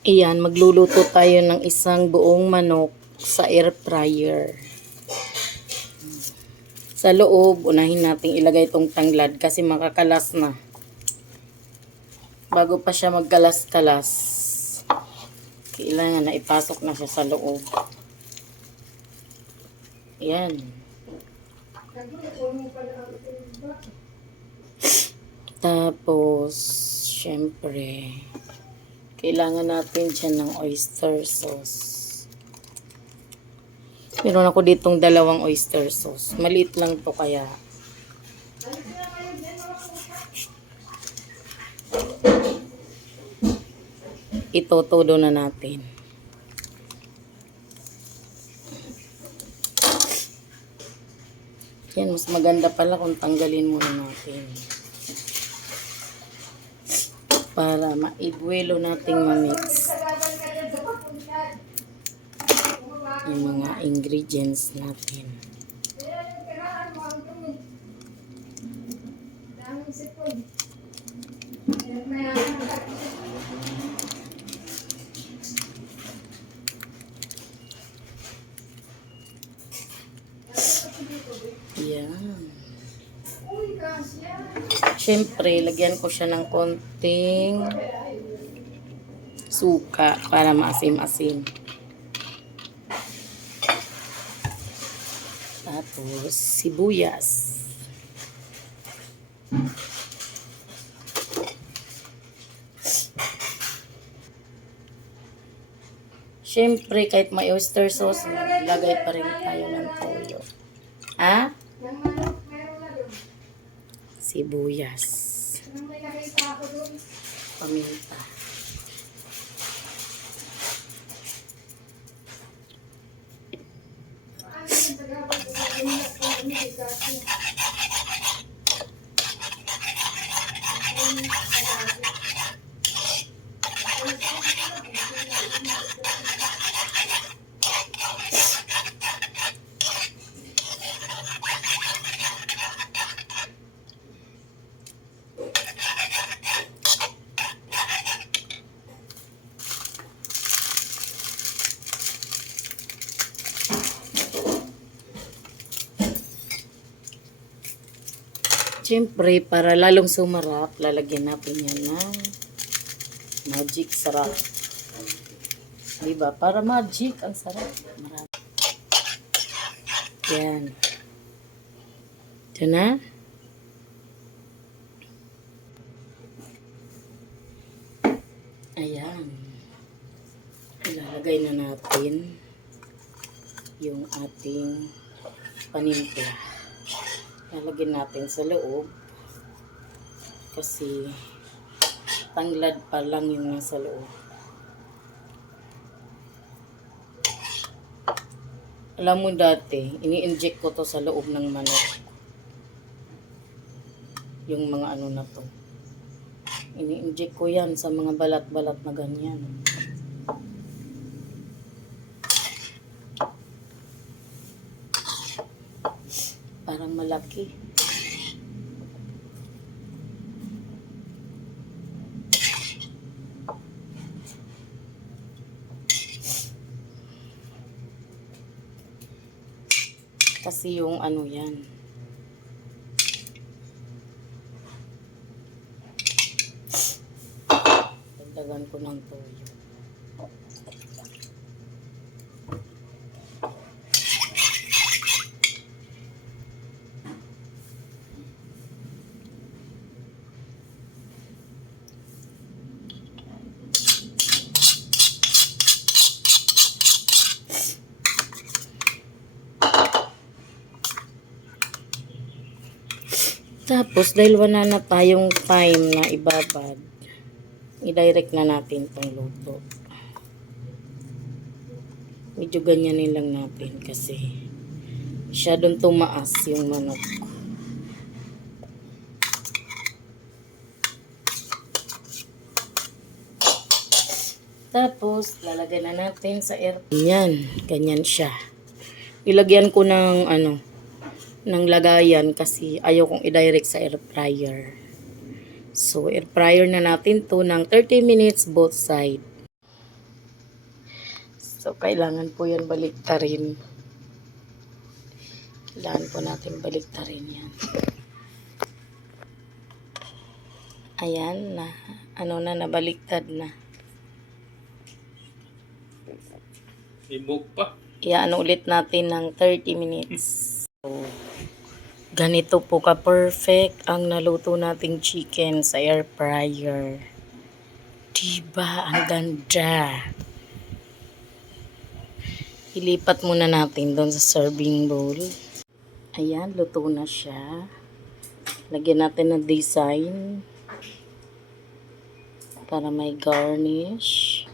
Ayan, magluluto tayo ng isang buong manok sa air fryer. Sa loob, unahin nating ilagay itong tanglad kasi makakalas na. Bago pa siya magkalas-kalas, kailangan na ipasok na siya sa loob. Ayan. Tapos, syempre, kailangan natin siya ng oyster sauce. Meron ako ditong 2 oyster sauce. Maliit lang to kaya. Itotodo na natin. Yan, mas maganda pala kung tanggalin muna natin. Para maibuelo nating mamix yung mga ingredients natin. Yan. Siyempre, lagyan ko siya ng konting suka para maasim-asim. Tapos, sibuyas. Siyempre, kahit may oyster sauce, maglagay pa rin tayo ng toyo. Ha? Sibuyas. Paminta. Siyempre, para lalong sumarap, lalagyan natin yan ng magic sarap. Diba? Para magic, ang sarap. Marami. Yan. Ito na. Ayan. Ilalagay na natin yung ating panimpla. Lalagyan natin sa loob kasi tanglad pa lang yung nasa loob. Alam mo dati, ini-inject ko to sa loob ng manok. Yung mga ano na to. Ini-inject ko yan sa mga balat-balat na ganyan. Parang malaki. Kasi yung ano yan. Dagdagan ko ng toyo. Tapos, dahil wala na tayong time na ibabad, i-direct na natin itong luto. Medyo ganyanin lang natin kasi siya doon tumaas yung manok. Tapos, lalagyan na natin sa air. Yan, ganyan siya. Ilagyan ko ng ng lagayan kasi ayaw kong i-direct sa air fryer. So, air fryer na natin to ng 30 minutes both side. So, kailangan po yan baliktarin. Kailangan po natin baliktarin yan. Ayan na. Nabaliktad na. Ibog pa. Iyan ulit natin ng 30 minutes. So, ganito po ka-perfect ang naluto nating chicken sa air fryer. Diba? Ang ganda. Ilipat muna natin doon sa serving bowl. Ayan, luto na siya. Lagyan natin ng design para may garnish.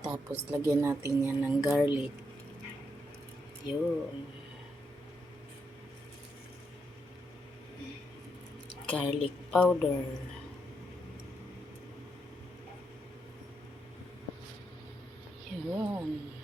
Tapos, lagyan natin yan ng garlic. Yun. Garlic powder. Yun.